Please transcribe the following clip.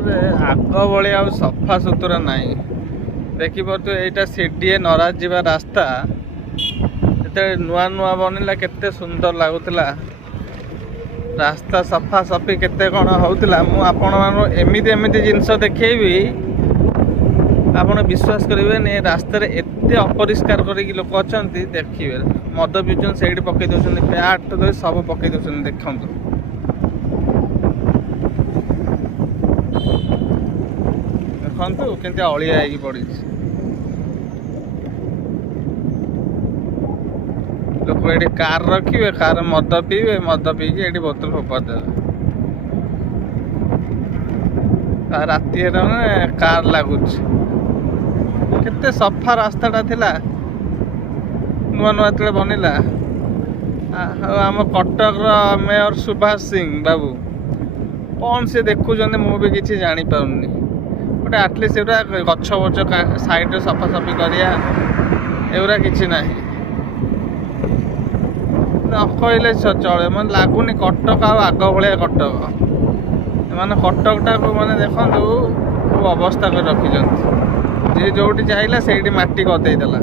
ଭୁବନେଶ୍ୱରରେ ଆଗ ଭଳି ଆଉ ସଫା ସୁତୁରା ନାହିଁ। ଦେଖିପାରୁଥିବେ ଏଇଟା ସିଡିଏ ନରାଜ ଯିବା ରାସ୍ତା। ଯେତେବେଳେ ନୂଆ ନୂଆ ବନିଲା କେତେ ସୁନ୍ଦର ଲାଗୁଥିଲା, ରାସ୍ତା ସଫା ସଫି କେତେ କ'ଣ ହେଉଥିଲା। ମୁଁ ଆପଣମାନଙ୍କୁ ଏମିତି ଜିନିଷ ଦେଖେଇବି ଆପଣ ବିଶ୍ୱାସ କରିବେନି। ରାସ୍ତାରେ ଏତେ ଅପରିଷ୍କାର କରିକି ଲୋକ ଅଛନ୍ତି, ଦେଖିବେ ମଦ ପିଉଛନ୍ତି ସେଇଠି ପକେଇ ଦେଉଛନ୍ତି, ପ୍ୟାଟ୍ ଧରି ସବୁ ପକେଇ ଦେଉଛନ୍ତି। ଦେଖନ୍ତୁ ଦେଖନ୍ତୁ କେମିତି ଅଳିଆ ହେଇକି ପଡ଼ିଛି। ଲୋକ ଏଠି କାର୍ ରଖିବେ, କାର୍ ମଦ ପିଇବେ, ମଦ ପିଇକି ଏଠି ବୋତଲ ଫୋପାଡ଼ି ଦେବେ। ରାତି ହେଲା ମାନେ କାର୍ ଲାଗୁଛି। କେତେ ସଫା ରାସ୍ତାଟା ଥିଲା ନୂଆ ନୂଆ ଯେତେବେଳେ ବନିଲା। ଆଉ ଆମ କଟକର ମେୟର ସୁଭାଷ ସିଂ ବାବୁ କ'ଣ ସେ ଦେଖୁଛନ୍ତି ମୁଁ ବି କିଛି ଜାଣିପାରୁନି। ଗୋଟେ ଆଟଲିଷ୍ଟ ଏଗୁଡ଼ା ଗଛ ବଛ ସାଇଡ଼ରେ ସଫାସଫି କରିବା ଏଗୁଡ଼ା କିଛି ନାହିଁ। ନ କହିଲେ ଚଳେ। ମାନେ ଲାଗୁନି କଟକ ଆଉ ଆଗ ଭଳିଆ କଟକ। ଏମାନେ କଟକଟାକୁ ମାନେ ଦେଖନ୍ତୁ କେଉଁ ଅବସ୍ଥା କରି ରଖିଛନ୍ତି। ଯିଏ ଯେଉଁଠି ଚାହିଁଲା ସେଇଠି ମାଟି ଗଦେଇ ଦେଲା।